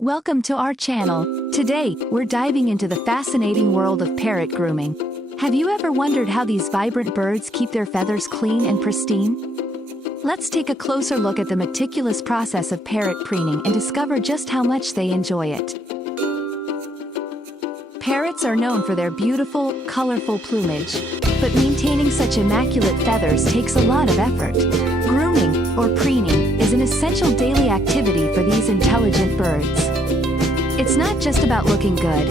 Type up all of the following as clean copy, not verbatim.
Welcome to our channel. Today, we're diving into the fascinating world of parrot grooming. Have you ever wondered how these vibrant birds keep their feathers clean and pristine? Let's take a closer look at the meticulous process of parrot preening and discover just how much they enjoy it. Parrots are known for their beautiful, colorful plumage, but maintaining such immaculate feathers takes a lot of effort. Grooming, or preening, is an essential daily activity for these intelligent birds. It's not just about looking good.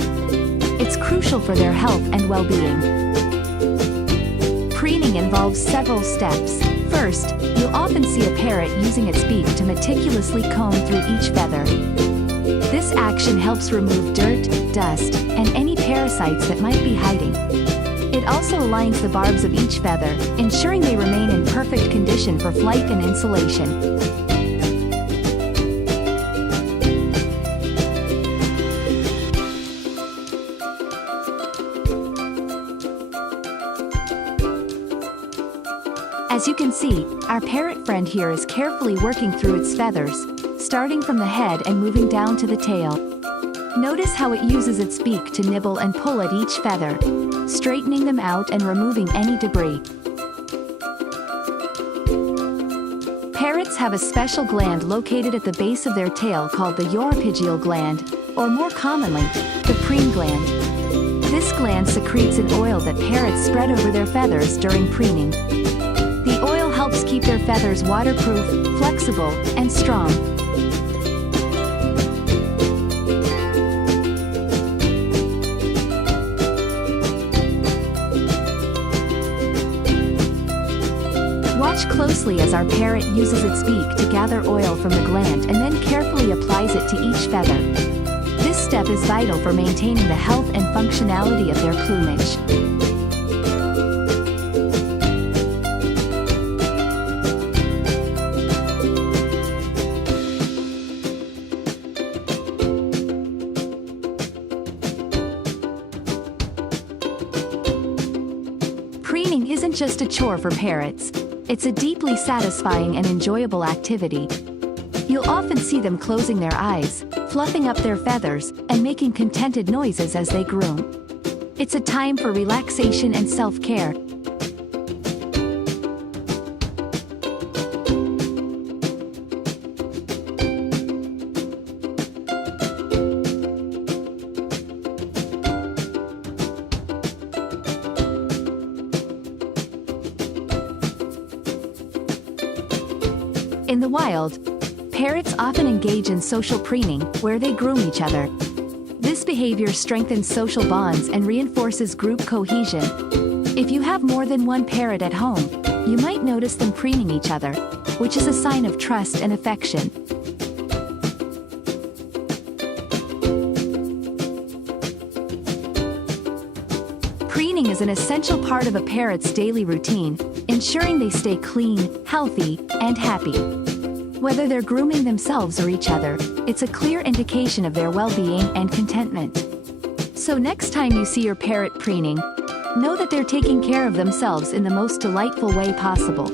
It's crucial for their health and well-being. Preening involves several steps. First, you'll often see a parrot using its beak to meticulously comb through each feather. This action helps remove dirt, dust, and any parasites that might be hiding. It also aligns the barbs of each feather, ensuring they remain in perfect condition for flight and insulation. As you can see, our parrot friend here is carefully working through its feathers, starting from the head and moving down to the tail. Notice how it uses its beak to nibble and pull at each feather, straightening them out and removing any debris. Parrots have a special gland located at the base of their tail called the uropygial gland, or more commonly, the preen gland. This gland secretes an oil that parrots spread over their feathers during preening. The oil helps keep their feathers waterproof, flexible, and strong. Watch closely as our parrot uses its beak to gather oil from the gland and then carefully applies it to each feather. This step is vital for maintaining the health and functionality of their plumage. Preening isn't just a chore for parrots. It's a deeply satisfying and enjoyable activity. You'll often see them closing their eyes, fluffing up their feathers, and making contented noises as they groom. It's a time for relaxation and self-care. In the wild, parrots often engage in social preening, where they groom each other. This behavior strengthens social bonds and reinforces group cohesion. If you have more than one parrot at home, you might notice them preening each other, which is a sign of trust and affection. Preening is an essential part of a parrot's daily routine, ensuring they stay clean, healthy, and happy. Whether they're grooming themselves or each other, it's a clear indication of their well-being and contentment. So next time you see your parrot preening, know that they're taking care of themselves in the most delightful way possible.